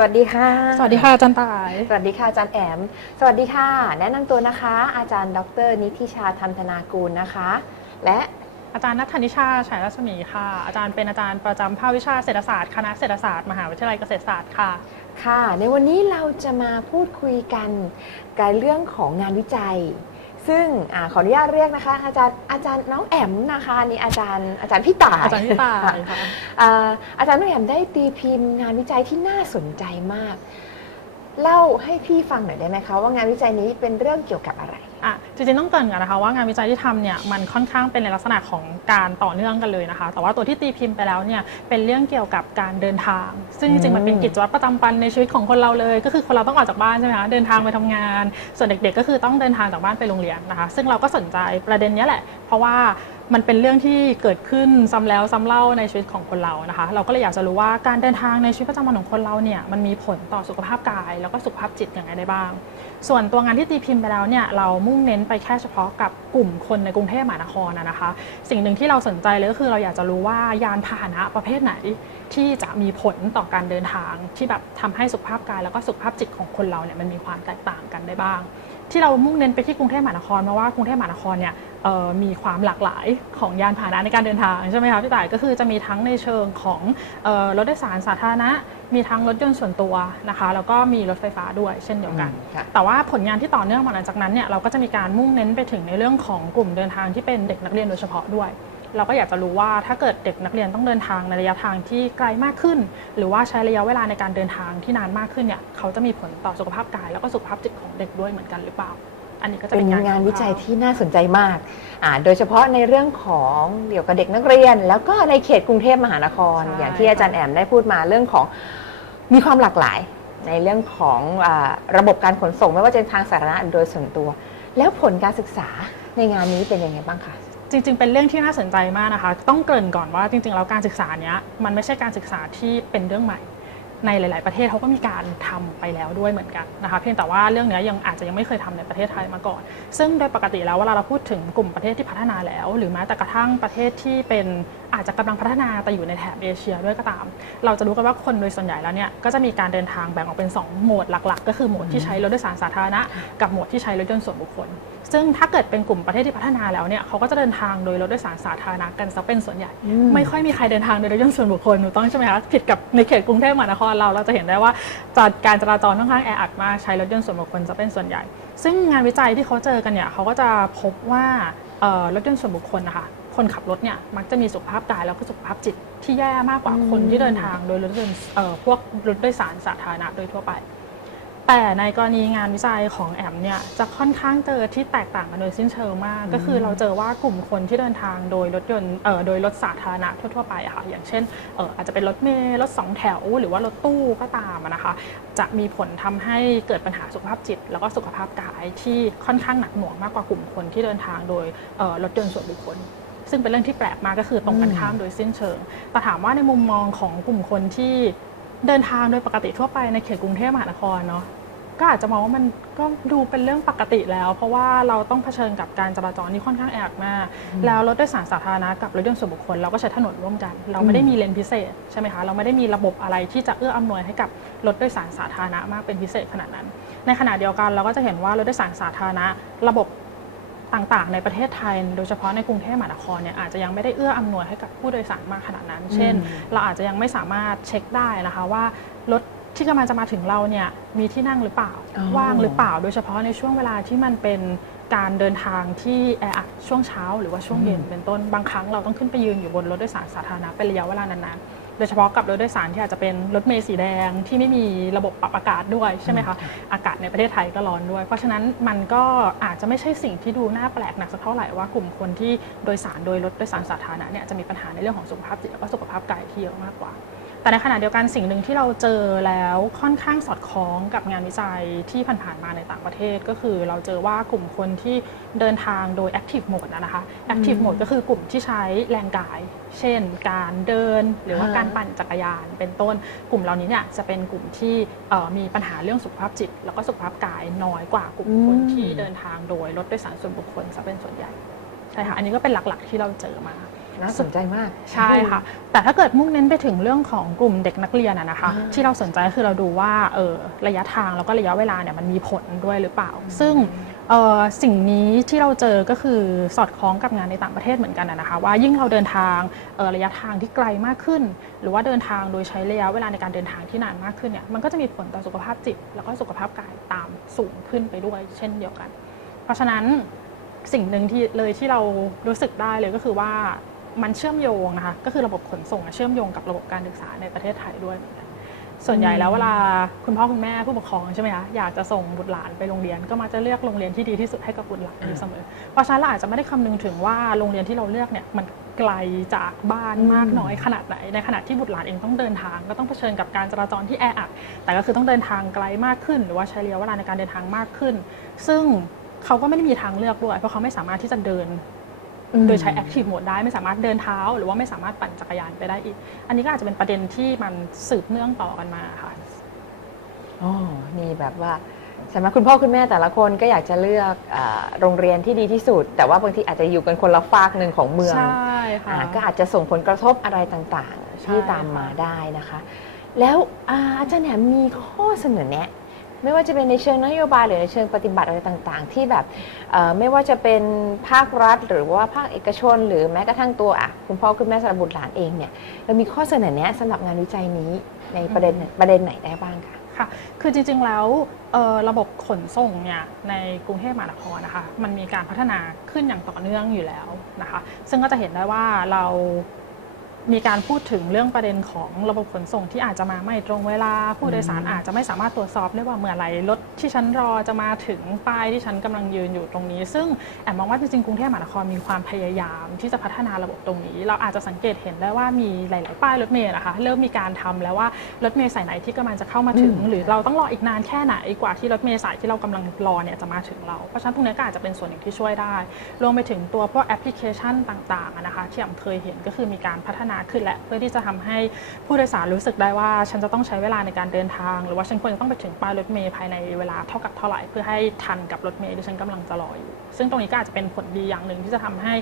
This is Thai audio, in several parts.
สวัสดีค่ะ สวัสดีค่ะอาจารย์ตาย สวัสดีค่ะอาจารย์แอม สวัสดีค่ะ แนะนำตัวนะคะ อาจารย์ ดร นิติชาธรรมธนากูลนะคะ และอาจารย์นัทธนิชาฉายรัศมีค่ะ อาจารย์เป็นอาจารย์ประจำภาควิชาเศรษฐศาสตร์คณะเศรษฐศาสตร์มหาวิทยาลัยเกษตรศาสตร์ค่ะ ค่ะ ในวันนี้เราจะมาพูดคุยกันกับเรื่องของงานวิจัย ซึ่งอาขออนุญาตเรียกนะคะ อาจารย์อาจารย์น้องแอมนะคะนี่อาจารย์อาจารย์พี่ต่ายอาจารย์พี่ตายค่ะอ่าอาจารย์น้องแอมได้ตีพิมพ์งานวิจัยที่น่าสนใจมาก เล่าให้พี่ฟังหน่อยได้ไหมคะว่างานวิจัยนี้เป็นเรื่องเกี่ยวกับอะไร อะจริงๆต้องเกริ่นก่อนนะคะว่างานวิจัยที่ทำเนี่ยมันค่อนข้างเป็นในลักษณะของการต่อเนื่องกันเลยนะคะ แต่ว่าตัวที่ตีพิมพ์ไปแล้วเนี่ยเป็นเรื่องเกี่ยวกับการเดินทาง ซึ่งจริงๆมันเป็นกิจวัตรประจำวันในชีวิตของคนเราเลย ก็คือคนเราต้องออกจากบ้านใช่ไหมคะเดินทางไปทำงาน ส่วนเด็กๆ ก็คือต้องเดินทางจากบ้านไปโรงเรียนนะคะ ซึ่งเราก็สนใจประเด็นเนี้ยแหละ เพราะว่า มันเป็นเรื่องที่เกิดขึ้นซ้ำแล้วซ้ำเล่าในชีวิตของคนเรานะคะ เราก็เลยอยากจะรู้ว่าการเดินทางในชีวิตประจำวันของคนเราเนี่ยมันมีผลต่อสุขภาพกาย แล้วก็สุขภาพจิตอย่างไรได้บ้าง ส่วนตัวงานที่ตีพิมพ์ไปแล้วเนี่ยเรามุ่งเน้นไปแค่เฉพาะกับกลุ่มคนในกรุงเทพมหานครนะนะคะ สิ่งหนึ่งที่เราสนใจเลยก็คือเราอยากจะรู้ว่ายานพาหนะประเภทไหนที่จะมีผลต่อการเดินทางที่แบบทำให้สุขภาพกายแล้วก็สุขภาพจิตของคนเราเนี่ยมันมีความแตกต่างกันได้บ้าง ที่เรามุ่งเน้นไปที่กรุงเทพมหานครเพราะว่ากรุงเทพมหานครเนี่ยเอ่อมีความหลากหลายของยานพาหนะในการเดินทางใช่ไหมคะพี่ต่ายก็คือจะมีทั้งในเชิงของเอ่อรถโดยสารสาธารณะ มีทั้งรถยนต์ส่วนตัวนะคะแล้วก็มีรถไฟฟ้าด้วยเช่นเดียวกันอืมค่ะแต่ว่าผลงานที่ต่อเนื่องมาหลังจากนั้นเนี่ยเราก็จะมีการมุ่งเน้นไปถึงในเรื่องของกลุ่มเดินทางที่เป็นเด็กนักเรียนโดยเฉพาะด้วย เราก็อยากจะรู้ว่าถ้าเกิดเด็กนักเรียนต้องเดินทางในระยะทางที่ไกลมากขึ้น หรือว่าใช้ระยะเวลาในการเดินทางที่นานมากขึ้นเนี่ยเขาจะมีผลต่อสุขภาพกาย แล้วก็สุขภาพจิตของเด็กด้วยเหมือนกันหรือเปล่า อันนี้ก็จะเป็เป็นนงานวิจัยที่น่าสนใจมากอ่าโดยเฉพาะในเรื่องของเกี่ยวกับเด็กนักเรียน แล้วก็ในเขตกรุงเทพมหานครใช่อย่างที่อาจารย์แอมได้พูดมาเรื่องของมีความหลากหลาย ในเรื่องของอาระบบการขนส่งไม่ว่าจะเป็นทางสาธารณะหรือโดยส่วนตัว แล้วผลการศึกษาในงานนี้เป็นยังไงบ้างคะ จริงๆ เป็นเรื่องที่น่าสนใจมากนะคะ ต้องเกริ่นก่อนว่าจริงๆ แล้วการศึกษาเนี้ยมันไม่ใช่การศึกษาที่เป็นเรื่องใหม่ ในหลาย ๆ ประเทศเขาก็มีการทำไปแล้วด้วยเหมือนกันนะคะเพียงแต่ว่าเรื่องเนี้ยยังอาจจะยังไม่เคยทำในประเทศไทยมาก่อน ซึ่งโดยปกติแล้วเวลาเราพูดถึงกลุ่มประเทศที่พัฒนาแล้ว หรือแม้แต่กระทั่งประเทศที่เป็นอาจจะกำลังพัฒนาแต่อยู่ในแถบเอเชียด้วยก็ตาม เราจะรู้กันว่าคนโดยส่วนใหญ่แล้วเนี่ยก็จะมีการเดินทางแบ่งออกเป็น 2 โหมดหลัก ๆ ก็คือโหมดที่ใช้รถโดยสารสาธารณะกับโหมดที่ใช้รถยนต์ส่วนบุคคล ซึ่งถ้าเกิดเป็นกลุ่มประเทศที่พัฒนาแล้วเนี่ยเขาก็จะเดินทางโดยรถโดยสารสาธารณะกันซะเป็นส่วนใหญ่ ไม่ค่อยมีใครเดินทางโดยรถยนต์ส่วนบุคคลถูกต้องใช่ไหมคะผิดกับในเขตกรุงเทพมหานครเราเราจะเห็นได้ว่าจัดการจราจรค่อนข้างแออัดมากใช้รถยนต์ส่วนบุคคลจะเป็นส่วนใหญ่ ซึ่งงานวิจัยที่เขาเจอกันเนี่ยเขาก็จะพบว่ารถยนต์ส่วนบุคคลนะคะคนขับรถเนี่ยมักจะมีสุขภาพกายแล้วก็สุขภาพจิตที่แย่มากกว่าคนที่เดินทางโดยรถยนต์พวกรถโดยสารสาธารณะโดยทั่วไป แต่ในกรณีงานวิจัยของแอมเนี่ยจะค่อนข้างเจอที่แตกต่างกันโดยสิ้นเชิงมาก ก็คือเราเจอว่ากลุ่มคนที่เดินทางโดยรถยนต์เอ่อโดยรถสาธารณะทั่วๆไปอะค่ะอย่างเช่นเอ่ออาจจะเป็นรถเมล์รถสองแถว หรือว่ารถตู้ก็ตามนะคะ จะมีผลทำให้เกิดปัญหาสุขภาพจิต แล้วก็สุขภาพกายที่ค่อนข้างหนักหน่วงมากกว่ากลุ่มคนที่เดินทางโดยรถยนต์ส่วนบุคคลซึ่งเป็นเรื่องที่แปลกมากก็คือตรงกันข้ามโดยสิ้นเชิง แต่ถามว่าในมุมมองของกลุ่มคนที่เดินทางโดยปกติทั่วไปในเขตกรุงเทพมหานครเนาะ ก็อาจจะมองว่ามันก็ดูเป็นเรื่องปกติแล้ว เพราะว่าเราต้องเผชิญกับการจราจรที่ค่อนข้างแออัดมาก แล้วรถโดยสารสาธารณะกับรถยนต์ส่วนบุคคลเราก็ใช้ถนนร่วมกัน เราไม่ได้มีเลนพิเศษใช่ไหมคะเราไม่ได้มีระบบอะไรที่จะเอื้ออำนวยให้กับรถโดยสารสาธารณะมากเป็นพิเศษขนาดนั้น ในขณะเดียวกันเราก็จะเห็นว่ารถโดยสารสาธารณะ ระบบต่างๆ ในประเทศไทย โดยเฉพาะในกรุงเทพมหานครเนี่ยอาจจะยังไม่ได้เอื้ออำนวยให้กับผู้โดยสารมากขนาดนั้น เช่น เราอาจจะยังไม่สามารถเช็คได้นะคะว่ารถ ที่กำลังจะมาถึงเราเนี่ยมีที่นั่งหรือเปล่า อ๋อ ว่างหรือเปล่า โดยเฉพาะในช่วงเวลาที่มันเป็นการเดินทางที่แออัดช่วงเช้าหรือว่าช่วงเย็นเป็นต้นบางครั้งเราต้องขึ้นไปยืนอยู่บนรถโดยสารสาธารณะเป็นระยะเวลานานๆโดยเฉพาะกับรถโดยสารที่อาจจะเป็นรถเมล์สีแดงที่ไม่มีระบบปรับอากาศด้วยใช่ไหมคะอากาศในประเทศไทยก็ร้อนด้วย เพราะฉะนั้นมันก็อาจจะไม่ใช่สิ่งที่ดูน่าแปลกหนักสักเท่าไหร่ว่ากลุ่มคนที่โดยสารโดยรถโดยสารสาธารณะเนี่ยจะมีปัญหาในเรื่องของสุขภาพจิตแล้วก็สุขภาพกายที่เยอะมากกว่า แต่ในขณะเดียวกันสิ่งหนึ่งที่เราเจอแล้วค่อนข้างสอดคล้องกับงานวิจัยที่ผ่านๆมาในต่างประเทศ ก็คือเราเจอว่ากลุ่มคนที่เดินทางโดย active mode นะคะ active mode ก็คือกลุ่มที่ใช้แรงกาย เช่น การเดินหรือว่าอ่าการปั่นจักรยานเป็นต้น กลุ่มเหล่านี้เนี่ยจะเป็นกลุ่มที่เอ่อมีปัญหาเรื่องสุขภาพจิต แล้วก็สุขภาพกายน้อยกว่ากลุ่มคนอืมที่เดินทางโดยรถโดยสารส่วนบุคคลซะเป็นส่วนใหญ่ใช่ค่ะอันนี้ก็เป็นหลักๆที่เราเจอมา น่าสนใจมาก ใช่ค่ะ แต่ถ้าเกิดมุ่งเน้นไปถึงเรื่องของกลุ่มเด็กนักเรียนอะนะคะอ่าที่เราสนใจคือเราดูว่าเออระยะทางแล้วก็ระยะเวลาเนี่ยมันมีผลด้วยหรือเปล่า ซึ่งเอ่อสิ่งนี้ที่เราเจอก็คือสอดคล้องกับงานในต่างประเทศเหมือนกันอะนะคะว่ายิ่งเราเดินทางเอ่อระยะทางที่ไกลมากขึ้น หรือว่าเดินทางโดยใช้ระยะเวลาในการเดินทางที่นานมากขึ้นเนี่ยมันก็จะมีผลต่อสุขภาพจิต แล้วก็สุขภาพกายตามสูงขึ้นไปด้วย เช่นเดียวกัน เพราะฉะนั้นสิ่งหนึ่งที่เลยที่เรารู้สึกได้เลยก็คือว่า มันเชื่อมโยงนะคะก็คือระบบขนส่งอะเชื่อมโยงกับระบบการศึกษาในประเทศไทยด้วยเหมือนกันส่วนใหญ่แล้วเวลาคุณพ่อคุณแม่ผู้ปกครองใช่ไหมคะอยากจะส่งบุตรหลานไปโรงเรียน ก็มักจะเลือกโรงเรียนที่ดีที่สุดให้กับบุตรหลานอยู่เสมอ เพราะฉะนั้นเราอาจจะไม่ได้คำนึงถึงว่าโรงเรียนที่เราเลือกเนี่ยมันไกลจากบ้านมากน้อยขนาดไหน ในขณะที่บุตรหลานเองต้องเดินทาง ก็ต้องเผชิญกับการจราจรที่แออัดแต่ก็คือต้องเดินทางไกลมากขึ้น หรือว่าใช้ระยะเวลาในการเดินทางมากขึ้น ซึ่งเขาก็ไม่ได้มีทางเลือกด้วยเพราะเขาไม่สามารถที่จะเดินอืม โดยใช้ Active Mode ได้ไม่สามารถเดินเท้า หรือว่าไม่สามารถปั่นจักรยานไปได้อีก อันนี้ก็อาจจะเป็นประเด็นที่มันสืบเนื่องต่อกันมาค่ะอ๋อมีแบบว่าใช่ไหมคุณพ่อคุณแม่แต่ละคนก็อยากจะเลือกอาโรงเรียนที่ดีที่สุด แต่ว่าบางทีอาจจะอยู่กันคนละฝากหนึ่งของเมืองใช่ค่ะอ่าก็อาจจะส่งผลกระทบอะไรต่างๆใช่ที่ตามมาได้นะคะ แล้วอาอาจารย์แหนมมีข้อเสนอแนะ ไม่ว่าจะเป็นในเชิงนโยบายหรือในเชิงปฏิบัติอะไรต่างๆ ที่แบบไม่ว่าจะเป็นภาครัฐ หรือว่าภาคเอกชน หรือแม้กระทั่งตัวคุณพ่อคุณแม่สำหรับบุตรหลานเองเนี่ยเรามีข้อเสนอแนะสำหรับงานวิจัยนี้ในประเด็นประเด็นไหนได้บ้างคะค่ะ คือจริงๆ แล้วระบบขนส่งเนี่ยในกรุงเทพมหานครนะคะ มันมีการพัฒนาขึ้นอย่างต่อเนื่องอยู่แล้วนะคะ ซึ่งก็จะเห็นได้ว่าเรา มีการพูดถึงเรื่องประเด็นของระบบขนส่งที่อาจจะมาไม่ตรงเวลา ผู้โดยสารอาจจะไม่สามารถตรวจสอบได้ว่าเมื่อไหรรถที่ฉันรอจะมาถึงป้ายที่ฉันกำลังยืนอยู่ตรงนี้ ซึ่งแอบมองว่าจริงๆกรุงเทพมหานครมีความพยายามที่จะพัฒนาระบบตรงนี้ เราอาจจะสังเกตเห็นได้ว่ามีหลาย ๆ ป้ายรถเมล์นะคะเริ่มมีการทำแล้วว่ารถเมล์สายไหนที่กำลังจะเข้ามาถึงอืมหรือเราต้องรออีกนานแค่ไหนกว่าที่รถเมล์สายที่เรากำลังรอเนี่ยจะมาถึงเราเพราะฉะนั้นตรงนี้ก็อาจจะเป็นส่วนหนึ่งที่ช่วยได้รวมไปถึงตัวพวกแอปพลิเคชันต่างๆอะนะคะที่อ่ำเคยเห็นก็คือมีการพัฒนาขึ้นและ เพื่อที่จะทำให้ผู้โดยสารรู้สึกได้ว่า ฉันจะต้องใช้เวลาในการเดินทาง หรือว่าฉันควรจะต้องไปถึงป้ายรถเมล์ภายในเวลาเท่ากับเท่าไหร่ เพื่อให้ทันกับรถเมล์ที่ฉันกำลังจะรออยู่ ซึ่งตรงนี้ก็อาจจะเป็นผลดีอย่างหนึ่งที่จะทำให้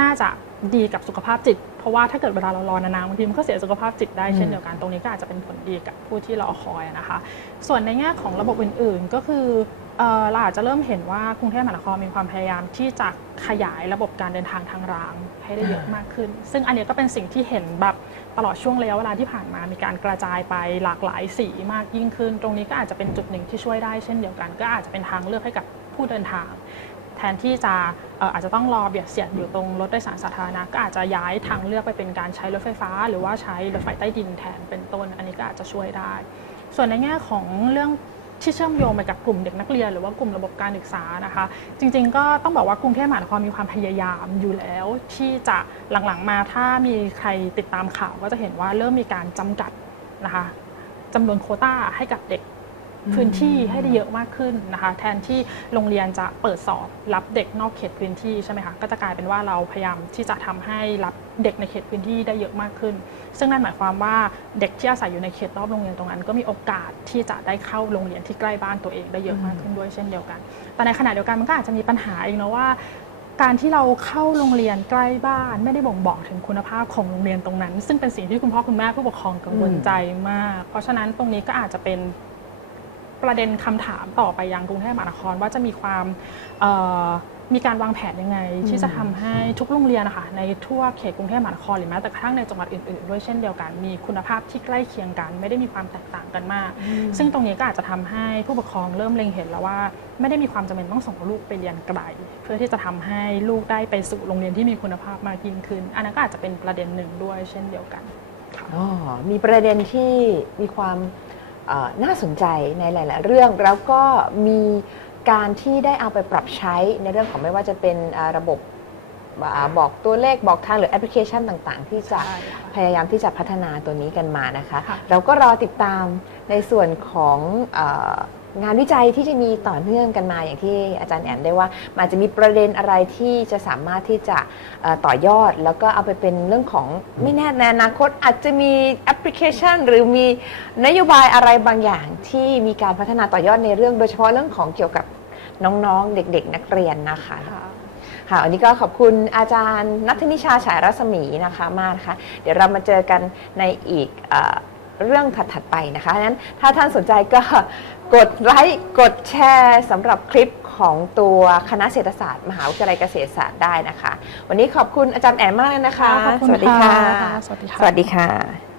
น่าจะดีกับสุขภาพจิต เพราะว่าถ้าเกิดเวลาเรารอนานๆบางทีมันก็เสียสุขภาพจิตได้เช่นเดียวกัน ตรงนี้ก็อาจจะเป็นผลดีกับผู้ที่รอคอยนะคะ ส่วนในแง่ของระบบอื่น ๆ ก็คือเอ่อเราอาจจะเริ่มเห็นว่ากรุงเทพมหานครมีความพยายามที่จะขยายระบบการเดินทางทางรางให้ได้เยอะมากขึ้น ซึ่งอันเนี้ยก็เป็นสิ่งที่เห็นแบบตลอดช่วงระยะเวลาที่ผ่านมามีการกระจายไปหลากหลายสีมากยิ่งขึ้น ตรงนี้ก็อาจจะเป็นจุดหนึ่งที่ช่วยได้เช่นเดียวกัน ก็อาจจะเป็นทางเลือกให้กับผู้เดินทางแท นที่จะอาจจะต้องรอเบียดเสียดอยู่ตรงรถโดยสารสาธารณะก็อาจจะย้ายทางเลือกไปเป็นการใช้รถไฟฟ้า หรือว่าใช้รถไฟใต้ดินแทนเป็นต้น อันนี้ก็อาจจะช่วยได้ ส่วนในแง่ของเรื่องที่เชื่อมโยงไปกับกลุ่มเด็กนักเรียน หรือว่ากลุ่มระบบการศึกษานะคะ จริง ๆ ก็ต้องบอกว่ากรุงเทพมหานครมีความพยายามอยู่แล้ว ที่จะหลังๆมาถ้ามีใครติดตามข่าวก็จะเห็นว่าเริ่มมีการจำกัดนะคะจำนวนโคต้าให้กับเด็ก พื้นที่ให้ได้เยอะมากขึ้นนะคะ แทนที่โรงเรียนจะเปิดสอบรับเด็กนอกเขตพื้นที่ใช่ไหมคะก็จะกลายเป็นว่าเราพยายามที่จะทำให้รับเด็กในเขตพื้นที่ได้เยอะมากขึ้น ซึ่งนั่นหมายความว่าเด็กที่อาศัยอยู่ในเขตรอบโรงเรียนตรงนั้น ก็มีโอกาสที่จะได้เข้าโรงเรียนที่ใกล้บ้านตัวเองได้เยอะมากขึ้นด้วยเช่นเดียวกัน แต่ในขณะเดียวกันมันก็อาจจะมีปัญหาอีกนะว่าการที่เราเข้าโรงเรียนใกล้บ้านไม่ได้บ่งบอกถึงคุณภาพของโรงเรียนตรงนั้น ซึ่งเป็นสิ่งที่คุณพ่อคุณแม่ผู้ปกครองกังวลใจมาก เพราะฉะนั้นตรงนี้ก็อาจจะเป็น ประเด็นคำถามต่อไปยังกรุงเทพมหานครว่าจะมีความเอ่อมีการวางแผนยังไง ที่จะทำให้ทุกโรงเรียนนะคะในทั่วเขตกรุงเทพมหานครหรือแม้แต่กระทั่งในจังหวัดอื่นๆ ด้วยเช่นเดียวกันมีคุณภาพที่ใกล้เคียงกัน ไม่ได้มีความแตกต่างกันมาก ซึ่งตรงนี้ก็อาจจะทำให้ผู้ปกครองเริ่มเล็งเห็นแล้วว่า ไม่ได้มีความจำเป็นต้องส่งลูกไปเรียนไกลเพื่อที่จะทำให้ลูกได้ไปสู่โรงเรียนที่มีคุณภาพมากยิ่งขึ้น อันนั้นก็อาจจะเป็นประเด็นหนึ่งด้วยเช่นเดียวกันค่ะอ๋อมีประเด็นที่มีความเอ่อ น่าสนใจในหลาย ๆ เรื่องแล้วก็มีการที่ได้เอาไปปรับใช้ในเรื่องของไม่ว่าจะเป็นอ่าระบบอ่าบอกตัวเลขบอกทางหรือแอปพลิเคชันต่าง ๆ ที่จะใช่ค่ะพยายามที่จะพัฒนาตัวนี้กันมานะคะค่ะเราก็รอติดตามในส่วนของเอองานวิจัยที่จะมีต่อเนื่องกันมาอย่างที่อาจารย์แอมได้ว่า มันอาจจะมีประเด็นอะไรที่จะสามารถที่จะเอ่อต่อยอด แล้วก็เอาไปเป็นเรื่องของไม่แน่ในอนาคตอาจจะมีแอป พลิเคชัน หรือมีนโยบายอะไรบางอย่างที่มีการพัฒนาต่อยอดในเรื่อง โดยเฉพาะเรื่องของเกี่ยวกับน้องๆ เด็ก ๆ นักเรียนนะคะ ค่ะ ค่ะวันนี้ก็ขอบคุณอาจารย์ นัทนิชาฉายรัศมีนะคะมากนะคะ เดี๋ยวเรามาเจอกันในอีกเออเรื่องถัดๆไปนะคะฉะนั้นถ้าท่านสนใจก็ กดไลค์กดแชร์สำหรับคลิปของตัวคณะเศรษฐศาสตร์ มหาวิทยาลัยเกษตรศาสตร์ได้นะคะ วันนี้ขอบคุณอาจารย์แอนมากเลยนะคะ ขอบคุณสวัสดีค่ะค่ะสวัสดีค่ะ สวัสดีค่ะ